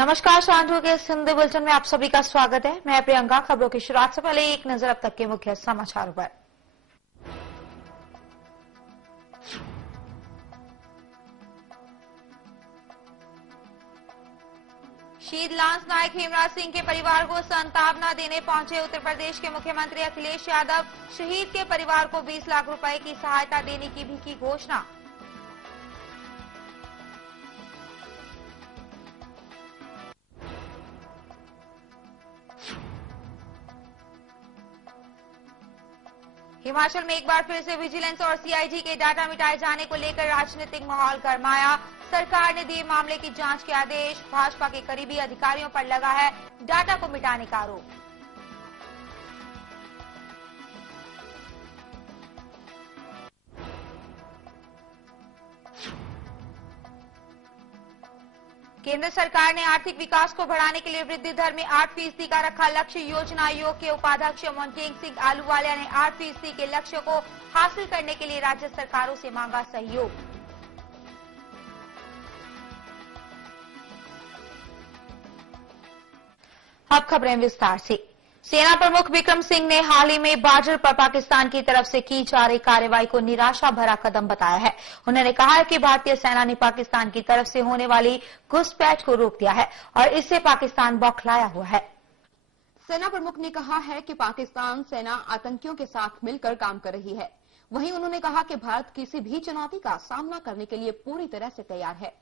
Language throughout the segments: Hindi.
नमस्कार, शांतु के हिंदी बुलेटिन में आप सभी का स्वागत है। मैं प्रियंका। खबरों की शुरुआत से पहले एक नजर अब तक के मुख्य समाचारों पर। शहीद लांस नायक हेमराज सिंह के परिवार को सांत्वना देने पहुंचे उत्तर प्रदेश के मुख्यमंत्री अखिलेश यादव। शहीद के परिवार को 20 लाख रुपए की सहायता देने की भी की घोषणा। हिमाचल में एक बार फिर से विजिलेंस और सीआईडी के डाटा मिटाए जाने को लेकर राजनीतिक माहौल गरमाया। सरकार ने दिए मामले की जांच के आदेश। भाजपा के करीबी अधिकारियों पर लगा है डाटा को मिटाने का आरोप। केंद्र सरकार ने आर्थिक विकास को बढ़ाने के लिए वृद्धि दर में 8% का रखा लक्ष्य। योजना आयोग के उपाध्यक्ष मोन्टेग सिंह आलूवालिया ने 8% के लक्ष्य को हासिल करने के लिए राज्य सरकारों से मांगा सहयोग। अब खबरें विस्तार से। सेना प्रमुख विक्रम सिंह ने हाल ही में बॉर्डर पर पाकिस्तान की तरफ से की जा रही कार्रवाई को निराशा भरा कदम बताया है। उन्होंने कहा है कि भारतीय सेना ने पाकिस्तान की तरफ से होने वाली घुसपैठ को रोक दिया है और इससे पाकिस्तान बौखलाया हुआ है। सेना प्रमुख ने कहा है कि पाकिस्तान सेना आतंकियों के साथ मिलकर काम कर रही है। वहीं उन्होंने कहा कि भारत किसी भी चुनौती का सामना करने के लिए पूरी तरह से तैयार है।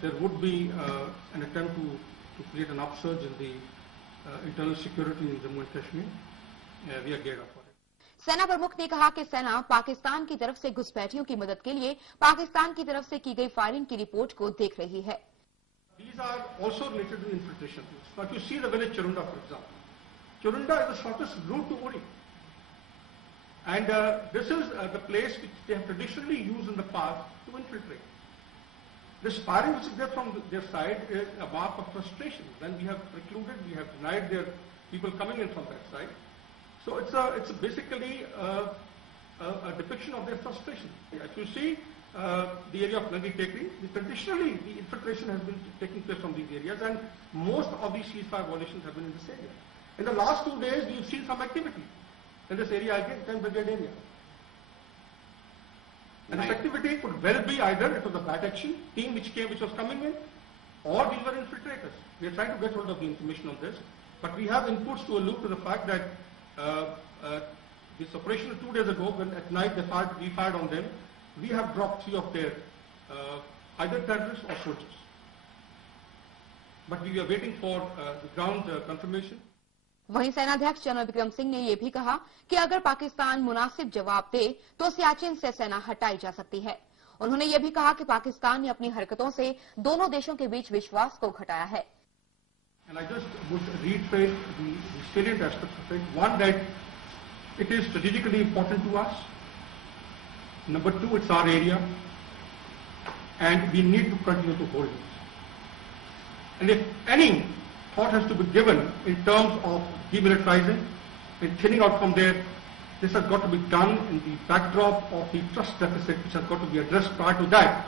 There would be an attempt to create an upsurge in the internal security in Jammu and Kashmir. We are geared up for it. सेना प्रमुख ने कहा कि सेना पाकिस्तान की तरफ से घुसपैठियों की मदद के लिए पाकिस्तान की तरफ से की गई फायरिंग की रिपोर्ट को देख रही है। These are also related to infiltration. But you see the village Churunda, for example. Churunda is the shortest route to Uri. And this is the place which they have traditionally used in the past to infiltrate. This firing which is there from their side is a mark of frustration. When we have precluded, we have denied their people coming in from that side. So it's basically a depiction of their frustration. If you see the area of Nandi Tekri, traditionally the infiltration has been taking place from these areas, and most of these ceasefire violations have been in this area. In the last 2 days, we've seen some activity in this area again, 10 Brigade area. And this activity could well be either it was a bat action team which was coming in, or these were infiltrators. We are trying to get hold of the information on this, but we have inputs to allude to the fact that this operation 2 days ago, when at night we fired on them, we have dropped 3 of their either terrorists or soldiers. But we are waiting for the ground confirmation. वहीं सेनाध्यक्ष जनरल विक्रम सिंह ने यह भी कहा कि अगर पाकिस्तान मुनासिब जवाब दे तो सियाचिन से सेना हटाई जा सकती है। उन्होंने यह भी कहा कि पाकिस्तान ने अपनी हरकतों से दोनों देशों के बीच विश्वास को घटाया है। And I just would reiterate the salient aspects of it. One, that it is strategically important to us. Number 2, it's our area, and we need to continue to hold it. And if any thought has to be given in terms of demilitarizing and thinning out from there, this has got to be done in the backdrop of the trust deficit which has got to be addressed. Prior to that,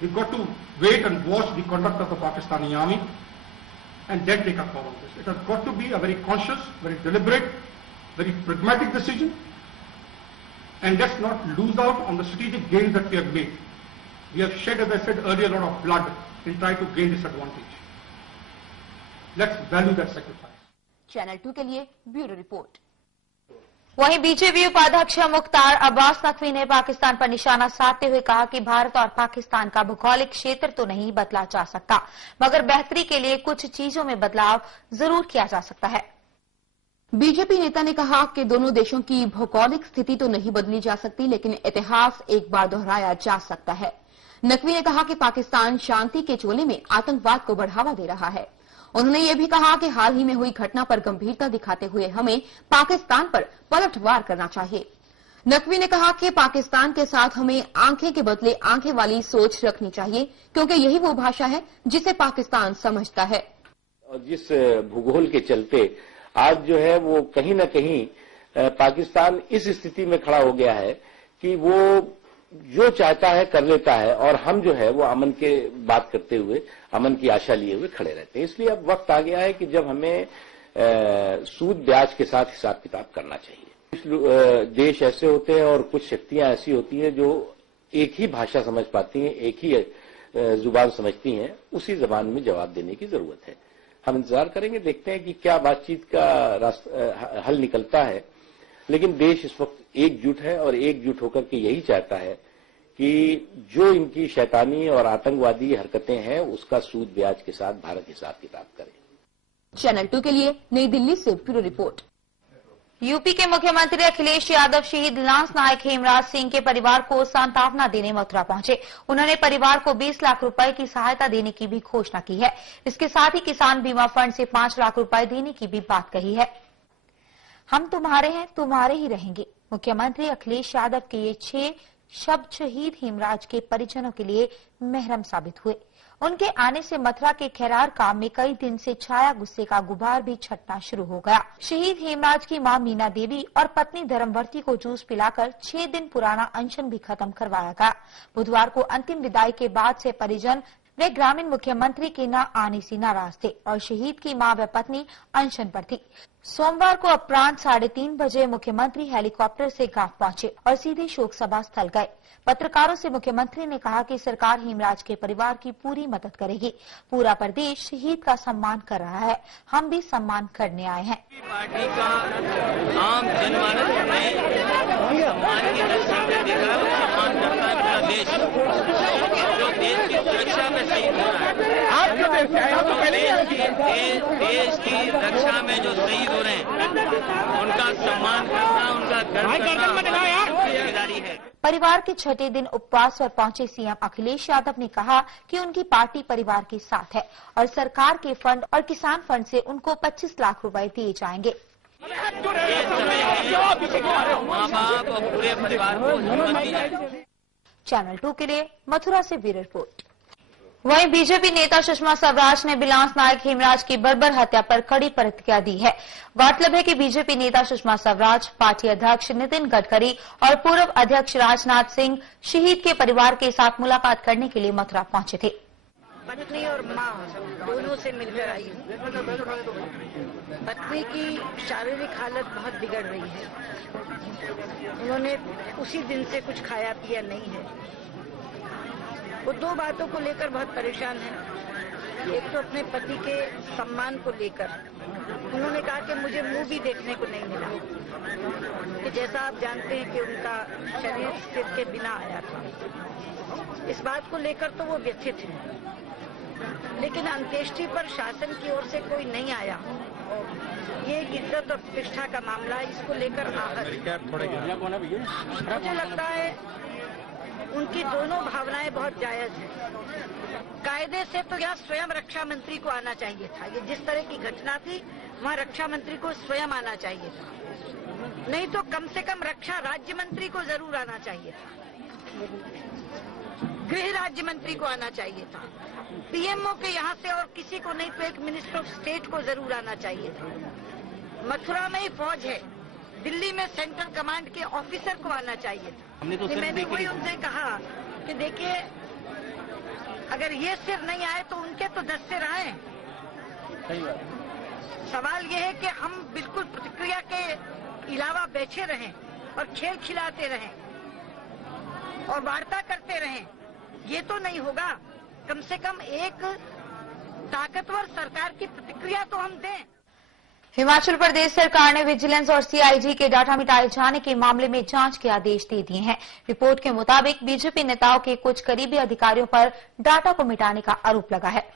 we've got to wait and watch the conduct of the Pakistani army and then take a call on this. It has got to be a very conscious, very deliberate, very pragmatic decision, and let's not lose out on the strategic gains that we have made. We have shed, as I said earlier, a lot of blood in trying to gain this advantage. Let's value that sacrifice. Channel 2 के लिए ब्यूरो रिपोर्ट। वहीं बीजेपी उपाध्यक्ष मुख्तार अब्बास नकवी ने पाकिस्तान पर निशाना साधते हुए कहा कि भारत और पाकिस्तान का भौगोलिक क्षेत्र तो नहीं बदला जा सकता, मगर बेहतरी के लिए कुछ चीजों में बदलाव जरूर किया जा सकता है। बीजेपी नेता ने कहा कि दोनों देशों की भौगोलिक स्थिति तो नहीं बदली जा सकती, लेकिन इतिहास एक बार दोहराया जा सकता है। नकवी ने कहा कि पाकिस्तान शांति के चोले में आतंकवाद को बढ़ावा दे रहा है। उन्होंने ये भी कहा कि हाल ही में हुई घटना पर गंभीरता दिखाते हुए हमें पाकिस्तान पर पलटवार करना चाहिए। नकवी ने कहा कि पाकिस्तान के साथ हमें आंखें के बदले आंखें वाली सोच रखनी चाहिए, क्योंकि यही वो भाषा है जिसे पाकिस्तान समझता है। और जिस भूगोल के चलते आज जो है वो कहीं न कहीं पाकिस्तान इस स्थिति में खड़ा हो गया है कि वो जो चाहता है कर लेता है और हम जो है वो अमन के बात करते हुए अमन की आशा लिए हुए खड़े रहते हैं। इसलिए अब वक्त आ गया है कि जब हमें सूद ब्याज के साथ हिसाब किताब करना चाहिए। कुछ देश ऐसे होते हैं और कुछ शक्तियां ऐसी होती हैं जो एक ही भाषा समझ पाती हैं, एक ही जुबान समझती हैं, उसी जबान में जवाब देने की जरूरत है। हम इंतजार करेंगे, देखते हैं कि क्या बातचीत का हल निकलता है। लेकिन देश इस वक्त एकजुट है और एकजुट होकर के यही चाहता है कि जो इनकी शैतानी और आतंकवादी हरकतें हैं उसका सूद ब्याज के साथ भारत हिसाब किताब करे। चैनल 2 के लिए नई दिल्ली से ब्यूरो रिपोर्ट। यूपी के मुख्यमंत्री अखिलेश यादव शहीद लांस नायक हेमराज सिंह के परिवार को सांत्वना देने मथुरा पहुंचे। उन्होंने परिवार को 20 लाख रुपए की सहायता देने की भी घोषणा की है। इसके साथ ही किसान बीमा फंड से 5 लाख रुपए देने की भी बात कही है। हम तुम्हारे हैं, तुम्हारे ही रहेंगे। मुख्यमंत्री अखिलेश यादव के ये 6 शब्द शहीद हेमराज के परिजनों के लिए महरम साबित हुए। उनके आने से मथुरा के खैरार गांव में कई दिन से छाया गुस्से का गुबार भी छटना शुरू हो गया। शहीद हेमराज की मां मीना देवी और पत्नी धर्मवर्ती को जूस पिलाकर 6 दिन पुराना अनशन भी खत्म करवाया गया। बुधवार को अंतिम विदाई के बाद से परिजन वे ग्रामीण मुख्यमंत्री के न आने से नाराज थे और शहीद की मां व पत्नी अनशन पर थी। सोमवार को अपराह्न 3:30 बजे मुख्यमंत्री हेलीकॉप्टर से गांव पहुंचे और सीधे शोक सभा स्थल गए। पत्रकारों से मुख्यमंत्री ने कहा कि सरकार हेमराज के परिवार की पूरी मदद करेगी। पूरा प्रदेश शहीद का सम्मान कर रहा है, हम भी सम्मान करने आए हैं। पार्टी का आम जनमानस में सम्मान की दृष्टि से देखा है, सम्मान करता है पूरा देश। जो देश की सुरक्षा में शहीद हो रहा है, देश की रक्षा में जो शहीद हो रहे हैं उनका सम्मान करना, उनका गर्व करना जिम्मेदारी है। परिवार के 6ठे दिन उपवास पर पहुंचे सीएम अखिलेश यादव ने कहा कि उनकी पार्टी परिवार के साथ है और सरकार के फंड और किसान फंड से उनको 25 लाख रुपए दिए जाएंगे। माँ बाप और पूरे परिवार को जरूरत दी जाए। चैनल 2 के लिए मथुरा से ब्यूरो रिपोर्ट। वहीं बीजेपी नेता सुषमा स्वराज ने लांस नायक हेमराज की बर्बर हत्या पर कड़ी प्रतिक्रिया दी है। गौरतलब है कि बीजेपी नेता सुषमा स्वराज, पार्टी अध्यक्ष नितिन गडकरी और पूर्व अध्यक्ष राजनाथ सिंह शहीद के परिवार के साथ मुलाकात करने के लिए मथुरा पहुंचे थे। पत्नी और मां दोनों से मिलकर आई हूँ। पत्नी की शारीरिक हालत बहुत बिगड़ रही है। उन्होंने उसी दिन से कुछ खाया पिया नहीं है। वो 2 बातों को लेकर बहुत परेशान है। एक तो अपने पति के सम्मान को लेकर उन्होंने कहा कि मुझे मुंह भी देखने को नहीं मिला, कि जैसा आप जानते हैं कि उनका शरीर सिर के बिना आया था। इस बात को लेकर तो वो व्यथित है, लेकिन अंत्येष्टि पर शासन की ओर से कोई नहीं आया। ये इज्जत और प्रतिष्ठा का मामला, इसको लेकर आहत। मुझे लगता है उनकी दोनों भावनाएं बहुत जायज हैं। कायदे से तो यहाँ स्वयं रक्षा मंत्री को आना चाहिए था। ये जिस तरह की घटना थी वहाँ रक्षा मंत्री को स्वयं आना चाहिए था, नहीं तो कम से कम रक्षा राज्य मंत्री को जरूर आना चाहिए था, गृह राज्य मंत्री को आना चाहिए था, पीएमओ के यहाँ से और किसी को नहीं तो एक मिनिस्टर ऑफ स्टेट को जरूर आना चाहिए था। मथुरा में ही फौज है, दिल्ली में सेंट्रल कमांड के ऑफिसर को आना चाहिए था। मैंने वही उनसे कहा कि देखिए, अगर ये सिर नहीं आए तो उनके तो 10 सिर आए। सवाल ये है कि हम बिल्कुल प्रतिक्रिया के अलावा बैठे रहें और खेल खिलाते रहें और वार्ता करते रहें, ये तो नहीं होगा। कम से कम एक ताकतवर सरकार की प्रतिक्रिया तो हम दें। हिमाचल प्रदेश सरकार ने विजिलेंस और सीआईडी के डाटा मिटाए जाने के मामले में जांच के आदेश दे दिए हैं। रिपोर्ट के मुताबिक बीजेपी नेताओं के कुछ करीबी अधिकारियों पर डाटा को मिटाने का आरोप लगा है।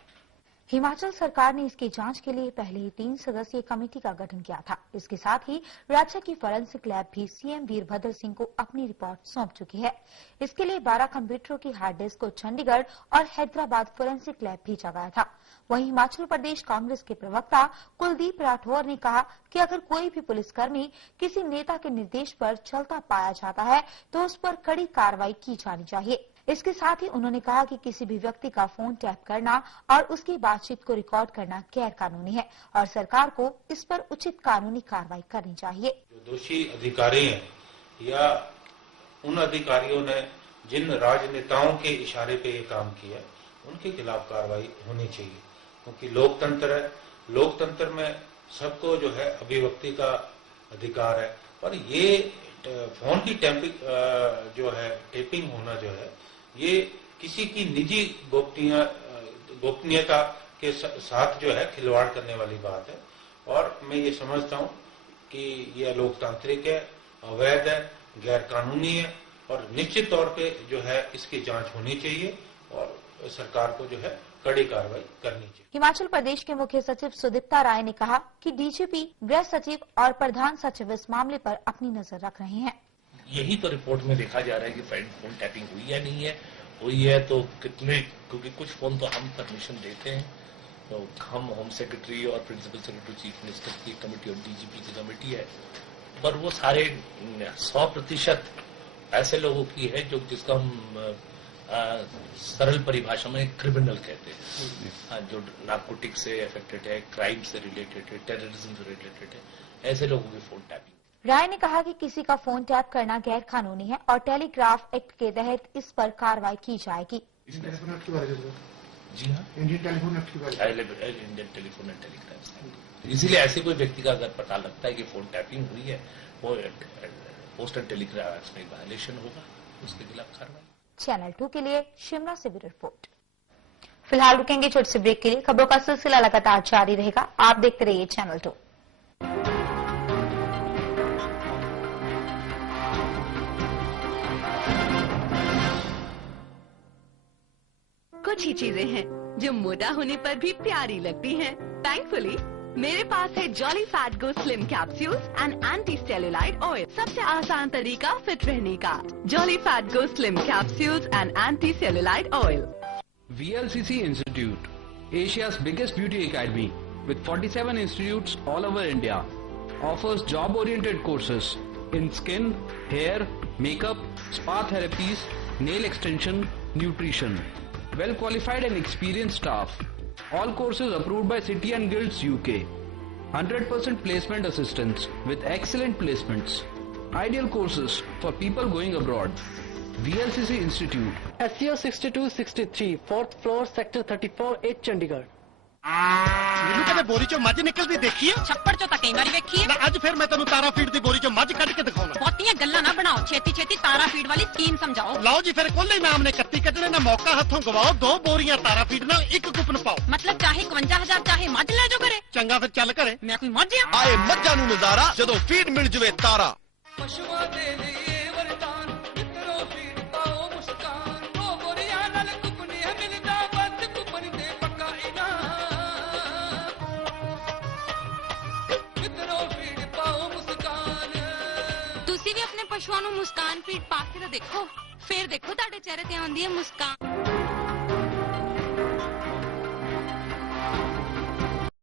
हिमाचल सरकार ने इसकी जांच के लिए पहले ही 3 सदस्यीय कमेटी का गठन किया था। इसके साथ ही राज्य की फॉरेंसिक लैब भी सीएम वीरभद्र सिंह को अपनी रिपोर्ट सौंप चुकी है। इसके लिए 12 कंप्यूटरों की हार्ड डिस्क को चंडीगढ़ और हैदराबाद फॉरेंसिक लैब भेजा गया था। वहीं हिमाचल प्रदेश कांग्रेस के प्रवक्ता कुलदीप राठौर ने कहा कि अगर कोई भी पुलिसकर्मी किसी नेता के निर्देश पर चलता पाया जाता है तो उस पर कड़ी कार्रवाई की जानी चाहिए। इसके साथ ही उन्होंने कहा कि किसी भी व्यक्ति का फोन टैप करना और उसकी बातचीत को रिकॉर्ड करना गैर कानूनी है और सरकार को इस पर उचित कानूनी कार्रवाई करनी चाहिए। जो दोषी अधिकारी हैं या उन अधिकारियों ने जिन राजनेताओं के इशारे पे ये काम किया उनके खिलाफ कार्रवाई होनी चाहिए, क्योंकि लोकतंत्र है, लोकतंत्र में सबको जो है अभिव्यक्ति का अधिकार है। और ये फोन की जो है टेपिंग होना जो है ये किसी की निजी गोपनीयता के साथ जो है खिलवाड़ करने वाली बात है। और मैं ये समझता हूँ कि ये अलोकतांत्रिक है, अवैध है, गैर कानूनी है और निश्चित तौर पे जो है इसकी जांच होनी चाहिए और सरकार को जो है कड़ी कार्रवाई करनी चाहिए। हिमाचल प्रदेश के मुख्य सचिव सुदीप्ता राय ने कहा कि डीजीपी, गृह सचिव और प्रधान सचिव इस मामले पर अपनी नजर रख रहे हैं। यही तो रिपोर्ट में देखा जा रहा है कि फोन टैपिंग हुई या नहीं है, हुई है तो कितने, क्योंकि कुछ फोन तो हम परमिशन देते हैं, तो हम होम सेक्रेटरी और प्रिंसिपल सेक्रेटरी चीफ मिनिस्टर की कमेटी और डीजीपी की कमेटी है, पर वो सारे 100% ऐसे लोगों की है जिसका हम सरल परिभाषा में क्रिमिनल कहते हैं, जो नार्कोटिक से अफेक्टेड है, क्राइम से रिलेटेड है, टेररिज्म से रिलेटेड है, ऐसे लोगों की फोन टैपिंग। राय ने कहा कि किसी का फोन टैप करना गैर कानूनी है और टेलीग्राफ एक्ट के तहत इस पर कार्रवाई की जाएगी। जी हाँ, इंडियन टेलीफोन एक्ट की बात है, इंडियन टेलीफोन एंड टेलीग्राफ। इसीलिए ऐसे कोई व्यक्ति का अगर पता लगता है कि फोन टैपिंग हुई है, वो पोस्ट एंड टेलीग्राफ एक्ट में वायलेशन होगा, उसके खिलाफ कार्रवाई। चैनल 2 के लिए शिमला से ब्यूरो रिपोर्ट। फिलहाल रुकेंगे छोटे से ब्रेक के लिए। खबरों का सिलसिला लगातार जारी रहेगा, आप देखते रहिए चैनल 2। कुछ ही चीजें हैं जो मोटा होने पर भी प्यारी लगती हैं। थैंकफुली मेरे पास है jolly fat go slim capsules and anti cellulite oil. सबसे आसान तरीका फिट रहने का। Jolly fat go slim capsules and anti cellulite oil. VLCC Institute, Asia's biggest beauty academy with 47 institutes all over India, offers job-oriented courses in skin, hair, makeup, spa therapies, nail extension, nutrition. Well-qualified and experienced staff. All courses approved by City and Guilds UK. 100% placement assistance with excellent placements. Ideal courses for people going abroad. VLCC Institute. SEO 6263, 4th floor, sector 34, 8 Chandigarh. ਮੈਨੂੰ ਕਦੇ ਬੋਰੀ ਚੋਂ ਮੱਝ ਨਿਕਲਦੀ ਦੇਖੀ ਹੈ? ਛੱਪੜ ਚੋਂ ਤਾਂ ਕਈ ਵਾਰੀ ਵੇਖੀ ਹੈ। ਅੱਜ ਫਿਰ ਮੈਂ ਤੈਨੂੰ ਤਾਰਾ ਫੀਡ ਦੀ ਬੋਰੀ ਚੋਂ ਮੱਝ ਕੱਢ ਕੇ ਦਿਖਾਉਣਾ। ਬਹੁਤੀਆਂ ਗੱਲਾਂ ਨਾ ਬਣਾਓ, ਛੇਤੀ ਛੇਤੀ ਤਾਰਾ ਫੀਡ ਵਾਲੀ ਸਕੀਮ ਸਮਝਾਓ। ਲਓ ਜੀ ਫਿਰ ਕੋਲੇ ਨਾਮ ਨੇ 31 ਕੱਢਣੇ ਨਾ ਮੌਕਾ ਹੱਥੋਂ ਗਵਾਓ। 2 ਬੋਰੀਆਂ ਤਾਰਾ ਫੀਡ ਨਾਲ 1 ਕੂਪਨ ਪਾਓ। ਮਤਲਬ ਚਾਹੇ 51000 ਚਾਹੇ ਮੱਝ ਲੈ ਜਾਓ ਘਰੇ। ਚੰਗਾ ਫਿਰ ਚੱਲ ਘਰੇ। ਮੈਂ ਕੋਈ ਮੱਝ ਆ? ਆਏ ਮੱਝਾਂ ਨੂੰ ਨਜ਼ਾਰਾ ਜਦੋਂ ਫੀਡ ਮਿਲ ਜਵੇ ਤਾਰਾ। ਪਸ਼ੂਆਂ ਦੇ ਲਈ ਵਰਦਾਨ ਮਿੱਤਰੋ ਫੀਡ ਪਾਓ ਮੁਸਕਾਨ। 2 ਬੋਰੀਆਂ ਨਾਲ ਕੂਪਨ ਮਿਲਦਾ ਵੱਧ ਕੂਪਨ ਤੇ ਪੱਕਾ ਇਨਾਮ। ਤੁਸੀਂ ਵੀ ਆਪਣੇ ਪਸ਼ੂਆਂ ਨੂੰ ਮੁਸਕਾਨ ਫੀਡ ਪਾ ਕੇ ਤਾਂ ਦੇਖੋ, ਫਿਰ ਦੇਖੋ ਤੁਹਾਡੇ ਚਿਹਰੇ ਤੇ ਆਉਂਦੀ ਹੈ ਮੁਸਕਾਨ।